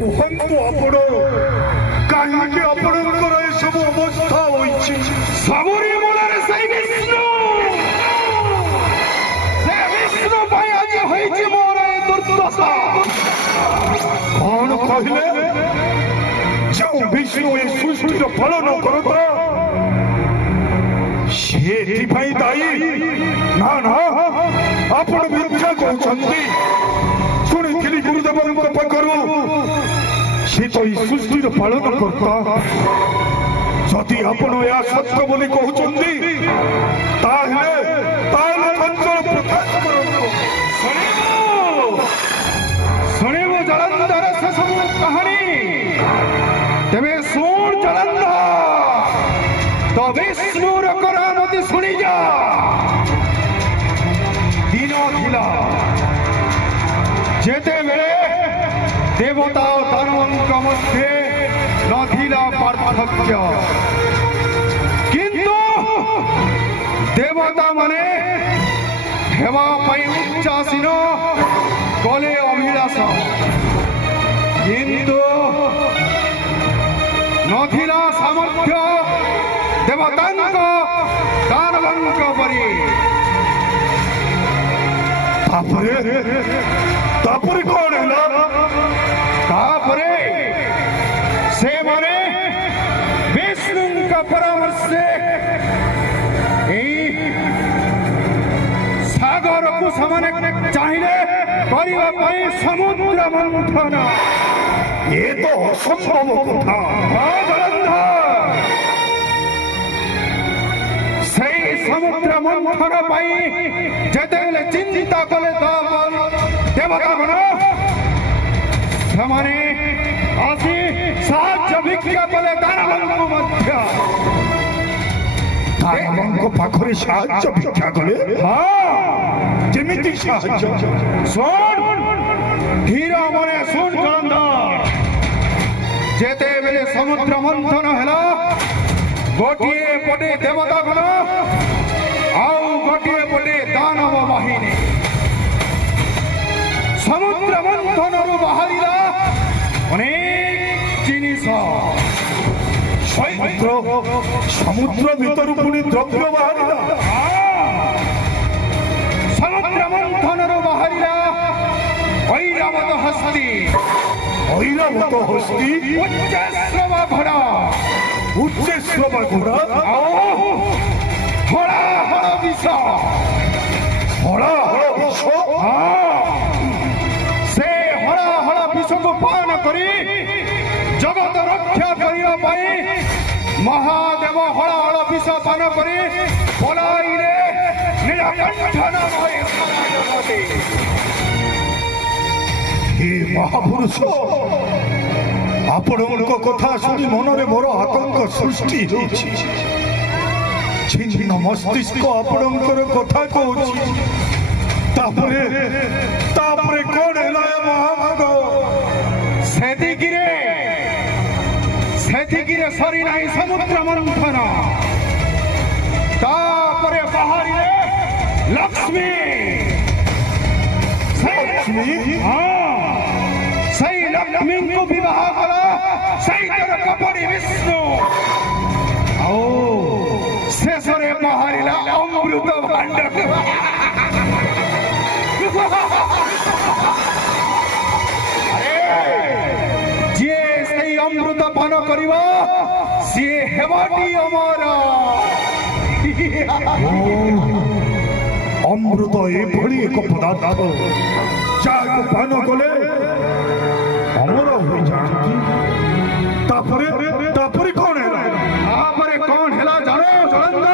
କୁହନ୍ତୁ ଆପଣ କାହିଁକି ଆପଣଙ୍କର ଏସବୁ ଅବସ୍ଥା ହୋଇଛି? ସବୁରି ମୂଳରେ ସେଇ ବିଷ୍ଣୁ ପାଇଁ ଆଜି ହୋଇଛି ମୋର ଏ ଦୁର୍ଦ୍ଦଶା। କଣ କହିଲେ? ଯେଉଁ ବିଷ୍ଣୁ ଏ ସୃଷ୍ଟିର ପାଳନ କରୁଥିଲା ସେ ଏଥିପାଇଁ ଦାୟୀ? ନା ନା, ଆପଣ ମିଥ୍ୟା କହୁଛନ୍ତି। ଶୁଣିଥିଲି ଗୁରୁଦେବଙ୍କ ପାଖରୁ ସେ ତ ଏଇ ସୃଷ୍ଟିର ପାଳନ କର୍ତ୍ତା। ଯଦି ଆପଣ ଏହା ସତ୍ୟ ବୋଲି କହୁଛନ୍ତି ତାହେଲେ ଚଞ୍ଚଳ ପ୍ରକାଶ କରନ୍ତୁ। ଶୁଣିବୁ ଜଳନ୍ଧର ସେସବୁ କାହାଣୀ? ତେବେ ଶୁଣ ଜଳନ୍ଧର, ତ ବିଷ୍ଣୁର କରାମତି ଶୁଣି ଯା। ଦିନ ଥିଲା ଯେତେବେଳେ ଦେବତା ଓ ଦାନବଙ୍କ ମଧ୍ୟରେ ନଥିଲା ପାର୍ଥକ୍ୟ, କିନ୍ତୁ ଦେବତା ମାନେ ହେବା ପାଇଁ ଉଚ୍ଚାସୀନ କଲେ ଅଭିଳାଷ, କିନ୍ତୁ ନଥିଲା ସାମର୍ଥ୍ୟ ଦେବତାଙ୍କ ଦାନବଙ୍କ ପରି। ତାପରେ କଣ ହେଲା? ତାପରେ ସେମାନେ ବିଷ୍ଣୁଙ୍କ ପରାମର୍ଶେ ଏଇ ସାଗରକୁ ସେମାନେ ଚାହିଁଲେ କରିବା ପାଇଁ ସମୁଦ୍ର ମନ୍ଥନ। ଏ ତ ଅସମ୍ଭବ କଥା। ସେଇ ସମୁଦ୍ର ମନ୍ଥନ ପାଇଁ ଯେତେବେଳେ ଚିନ୍ତା କଲେ ଦେବତାଗଣ, ସେମାନେ ଆସି ସାହାଯ୍ୟ ଭିକ୍ଷା କଲେ ଦାନବଙ୍କୁ ମଧ୍ୟ। ଦାନବଙ୍କ ପାଖରେ ସାହାଯ୍ୟ ଭିକ୍ଷା କଲେ? ଯେମିତି ସାହାଯ୍ୟ? ଶୁଣ ଧୀର ମନେ ଶୁଣ ଜଳନ୍ଧର। ଯେତେବେଳେ ସମୁଦ୍ର ମନ୍ଥନ ହେଲା, ଗୋଟିଏ ପଟେ ଦେବତାଗଣ ଆଉ ଗୋଟିଏ ପଟେ ଦାନବ ବାହିନୀ। ସମୁଦ୍ର ମନ୍ଥନରୁ ବାହାରିଲା ଅନେକ ଜିନିଷ। ସମୁଦ୍ର ଭିତରୁ ପୁଣି ଦ୍ରବ୍ୟ ବାହାରିଲା। ସମୁଦ୍ର ମନ୍ଥନରୁ ବାହାରିଲା ଐରାବତ ହସ୍ତି। ଐରାବତ ହସ୍ତି? ଉଚ୍ଚଶ୍ରବ ଘୋଡ଼ା। ଉଚ୍ଚଶ୍ରବ ଘୋଡ଼ା? ହଳାହଳ ବିଷ। ହଳାହଳ ବିଷ? ସେ ହଳାହଳ ବିଷକୁ ପାନ କରି ଜଗତ ରକ୍ଷା କରିବା ପାଇଁ ମହାଦେବ ହଳାହଳ ବିଷ ପାନ କରି ପଳାଇଲେ ନୀଳକଣ୍ଠନମୟ। ହେ ମହାପୁରୁଷ, ଆପଣଙ୍କ କଥା ଶୁଣି ମନରେ ମୋର ଆତଙ୍କ ସୃଷ୍ଟି ହେଉଛି। ଛିନ୍ନ ମସ୍ତିଷ୍କ ଆପଣଙ୍କର କଥା କହୁଛି। ତାପରେ କଣ ହେଲା ମହାଭାଗ? ସେତିକିରେ ସରି ନାହିଁ ସମୁଦ୍ର ମନ୍ଥନ। ତାପରେ ବାହାରିଲେ ଲକ୍ଷ୍ମୀ। ସେଇ ଲକ୍ଷ୍ମୀଙ୍କୁ ବିବାହ କଲା ସେଇଥର କପଡ଼ି ବିଷ୍ଣୁ। ଆଉ ଶେଷରେ ବାହାରିଲା ଅମୃତ ଭାଣ୍ଡ। ଯିଏ ସେଇ ଅମୃତ ପାନ କରିବ ସିଏ ହେବଟି ଅମର। ଅମୃତ ଏଭଳି ଏକ ପଦାର୍ଥ ଯାହାକୁ ପାନ କଲେ ଅମର ହୋଇଯାଆନ୍ତି। ତାପରେ କଣ ହେଲା? ତାପରେ କଣ ହେଲା ଜାଣ ଜଳନ୍ଧର?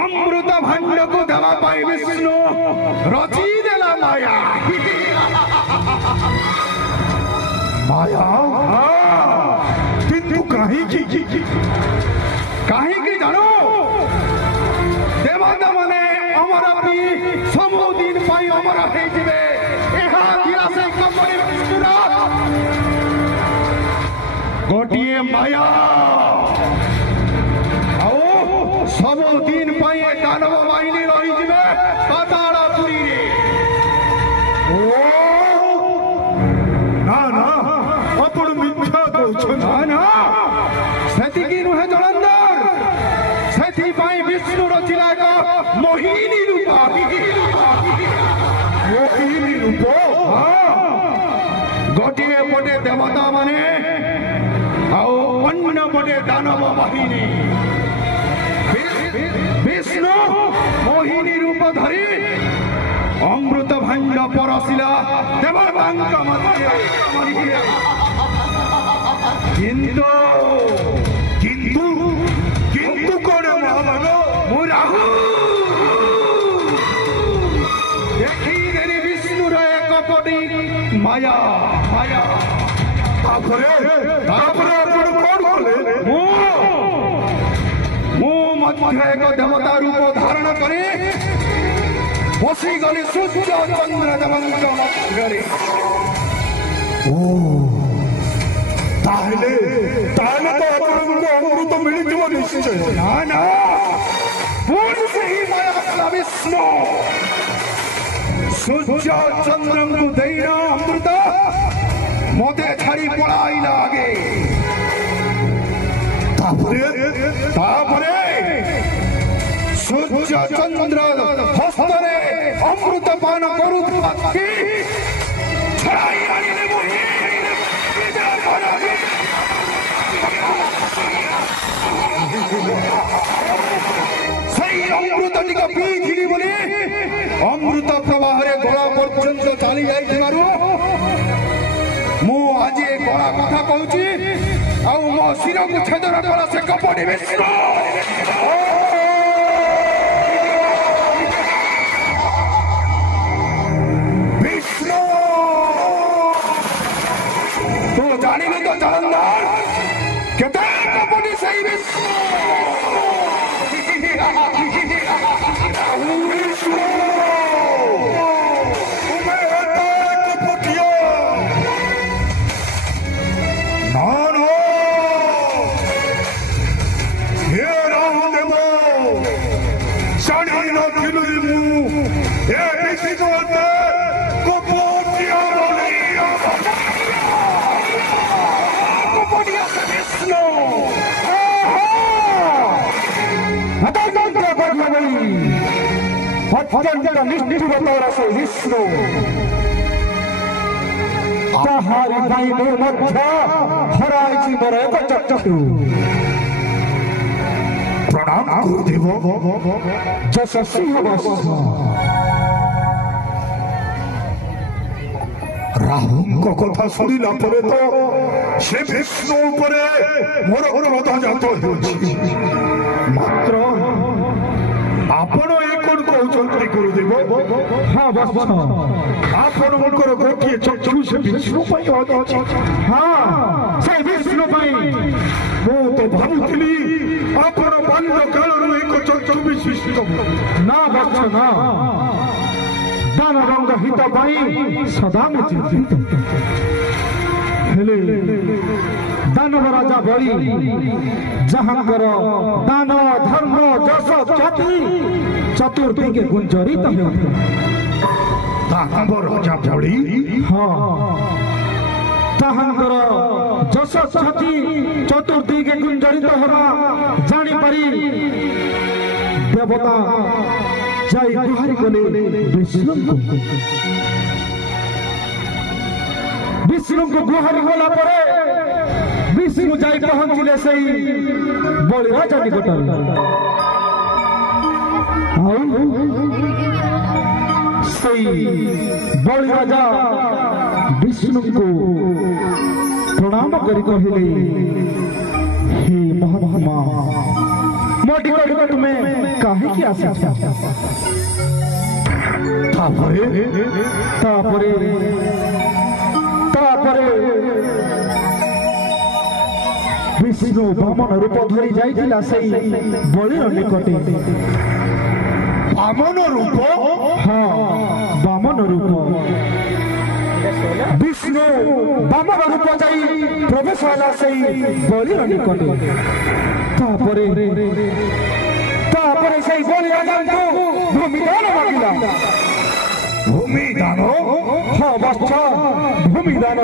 ଅମୃତ ଭାଣ୍ଡକୁ ଦେବା ପାଇଁ ବିଷ୍ଣୁ ରଚି ଦେଲା ମାୟା। ମାୟା? କିନ୍ତୁ କାହିଁକି ଜାଣୁ? ଦେବତା ମାନେ ଅମର ବି ସବୁଦିନ ପାଇଁ ଅମର ହେଇଯିବେ। ଏହା ଥିଲା ସେ କପଡ଼ି ବିଷ୍ଣୁର ଗୋଟିଏ ମାୟା। ଆଉ ସବୁଦିନ ପାଇଁ ଦାନବ ବାହିନୀ ରହିଯିବେ ପାତାଳ ପୁରୀରେ। ସେତିକି ନୁହେଁ ଜଳନ୍ଧର, ସେଥିପାଇଁ ବିଷ୍ଣୁ ରଚିଲା ଏକ ମୋହିନୀ ରୂପ। ମୋହିନୀ ରୂପ? ଗୋଟିଏ ପଟେ ଦେବତା ମାନେ ଆଉ ଅନ୍ୟ ପଟେ ଦାନବ ବାହିନୀ। ବିଷ୍ଣୁ ମୋହିନୀ ରୂପ ଧରି ଅମୃତ ଭାଣ୍ଡ ପରସିଲା ଦେବତାଙ୍କ ମଧ୍ୟରେ। କିନ୍ତୁ କିନ୍ତୁ କିନ୍ତୁ କଣ ମହାମାନ? ମୁଁ ରାହୁ ଦେଖିଦେଲି ବିଷ୍ଣୁର ଏକ ପଟି ମାୟା। ତାପରେ ଆପଣ କଣ କଲେ? ମୁଁ ମଧ୍ୟ ଏକ ଦେବତା ରୂପ ଧାରଣ କରି ବସିଗଲି ସୂର୍ଯ୍ୟ ଚନ୍ଦ୍ର ଦେବଙ୍କ ମଧ୍ୟରେ। ତାହେଲେ ତ ଆପଣଙ୍କୁ ଅମୃତ ମିଳିଯିବ ନିଶ୍ଚୟ। ନା ପୁଣି ସେହି ମାୟା କଲା ବିଷ୍ଣୁ। ସୂର୍ଯ୍ୟ ଚନ୍ଦ୍ରଙ୍କୁ ଦେଇନ ଅମୃତ ମତେ ଛାଡ଼ି ପଳାଇଲା ଆଗେ। ତାପରେ ସୂର୍ଯ୍ୟ ଚନ୍ଦ୍ର ହସ୍ତରେ ଅମୃତ ପାନ କରୁଥିବା ଛଡ଼ାଇ ଆଣିଲେ ସେଇ ଅମୃତ ଟିକ ପିଇଥିଲି ବୋଲି ଅମୃତ ପ୍ରବାହରେ ଗଳା ପର୍ଯ୍ୟନ୍ତ ଚାଲି ଯାଇଥିବାରୁ ମୁଁ ଆଜି ଏ ଗଳା କଥା କହୁଛି। ଆଉ ମୋ ଶିରକୁ ଛେଦନ କଲା ସେ କପଟି ବିଷ୍ଣୁ। ବିଷ୍ଣୁ ତୁ ଜାଣିନି ତ ଜଳନ୍ଧର କେତେ କପଟି ସେଇ ବିଷ୍ଣୁ। ଅତ୍ୟନ୍ତ ନିଷ୍ଠୁରତାର ସେ ବିଷ୍ଣୁ। ତାହାରି ପାଇଁ ମୁଁ ମଧ୍ୟ ହରାଇଛି ମୋର ଏକ ଚକ୍ଷୁ। ପ୍ରଣାମ ଗୁରୁଦେବ। ଯଶସ୍ୱୀ ହେବ। ରାହୁଙ୍କ କଥା ଶୁଣିଲା ପରେ ତ ସେ ବିଷ୍ଣୁ ଉପରେ ମୋର କ୍ରୋଧ ଜାତ ହେଉଛି। ମାତ୍ର ଆପଣ ଏ କଣ କହୁଛନ୍ତି ଗୁରୁଦେବ? ହଁ ବସ। ଆପଣଙ୍କର ଗୋଟିଏ ଚକ୍ଷୁ ସେ ବିଷ୍ଣୁ ପାଇଁ ଅଛି। ହଁ ସେ ବିଷ୍ଣୁ ପାଇଁ। ମୁଁ ତ ଭାବୁଥିଲି ଆପଣ ବାଲ୍ୟ କାଳରୁ ଏକ ଚକ୍ଷୁ ବିଶିଷ୍ଟ। ନା ବସ ନା, ଦାନବଙ୍କ ହିତ ପାଇଁ ସଦା ମୁଁ ଚିନ୍ତିତ। ହେଲେ ଦାନବ ରାଜା ବଳି ଯାହାଙ୍କର ଦାନ ଧର୍ମ ଯଶ ଖ୍ୟାତି ଚତୁର୍ଦିକେ ଗୁଞ୍ଜରିତ ହେଉଥିଲା। ଦାନବ ରାଜା ବଳି? ହଁ, ତାହାଙ୍କର ଯଶ ଖ୍ୟାତି ଚତୁର୍ଦିକେ ଗୁଞ୍ଜରିତ ହେବା ଜାଣିପାରି ଦେବତା ଯାଇ ଗୁହାରି କଲେ ବିଷ୍ଣୁଙ୍କୁ ଗୁହାରି ଗଲା ପରେ ବିଷ୍ଣୁ ଯାଇ ପହଞ୍ଚିଲେ ସେଇ ବଳିରାଜ ନିକଟରେ। ଆଉ ସେଇ ବଳିରାଜା ବିଷ୍ଣୁଙ୍କୁ ପ୍ରଣାମ କରି କହିଲେ, ହେ ମହାତ୍ମା, ମୋ ନିକଟକୁ ତୁମେ କାହିଁକି ଆସିଛ? ତାପରେ ବିଷ୍ଣୁ ବାମନ ରୂପ ଧରି ଯାଇଥିଲା ସେଇ ବଳିର ନିକଟେ। ବାମନ ରୂପ? ହଁ, ବାମନ ରୂପ। ବିଷ୍ଣୁ ବାମନ ରୂପ ଯାଇ ପ୍ରବେଶ ହେଲା ସେଇ ବଳିର ନିକଟେ। ତାପରେ ସେଇ ବଳି ରାଜାଙ୍କୁ ଭୂମିଦାନ ମାଗିଲା। ଭୂମିଦାନ? ହଁ ବତ୍ସ, ଭୂମିଦାନ।